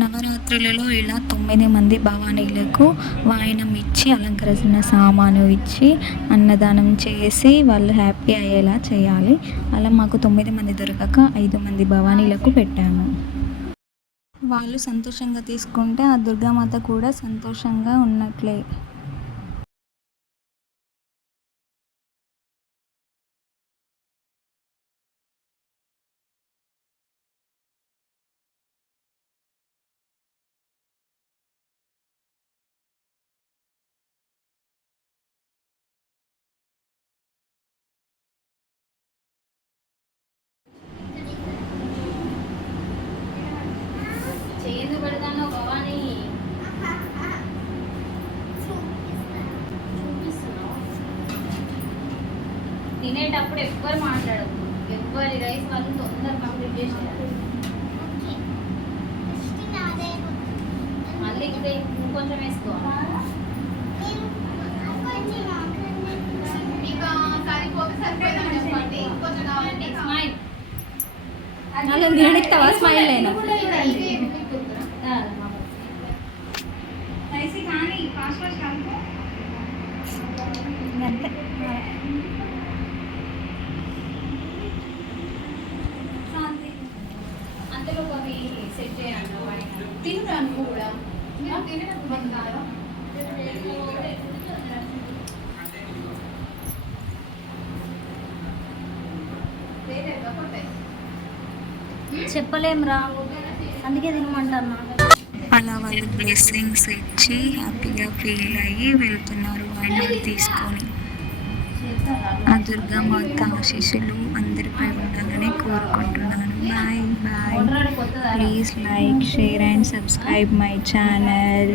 నవరాత్రులలో ఇలా 9 మంది భవానీలకు వాయనం ఇచ్చి, అలంకరించిన సామాను ఇచ్చి, అన్నదానం చేసి వాళ్ళు హ్యాపీ అయ్యేలా చేయాలి. అలా మాకు 9 మంది దొరకక 5 మంది భవానీలకు పెట్టాము. వాళ్ళు సంతోషంగా తీసుకుంటే ఆ దుర్గామాత కూడా సంతోషంగా ఉన్నట్లే. చేదు పెడతాను భవానీ చూపిస్తున్నావు. తినేటప్పుడు ఎవ్వరు మాట్లాడదు. ఎవ్వరి రైస్ వాళ్ళు తొందరగా కంప్లీట్ చేసేయాలి. మళ్ళీ కొంచెం వేసుకోవాలి. అలా నేడెక్తావా స్మైల్ అయినా అంతలో అవి సెట్ చేయాలి. తింటాను కూడా చెప్పలేంరా, అందుకే తినమంటారు. అలా వాళ్ళు బ్లెస్సింగ్స్ ఇచ్చి హ్యాపీగా ఫీల్ అయ్యి వెళ్తున్నారు వాయినాలు తీసుకొని. ఆ దుర్గామాత ఆశీస్సులు అందరిపై ఉండాలని కోరుకుంటున్నాను. Bye bye. Please like, share and subscribe my channel.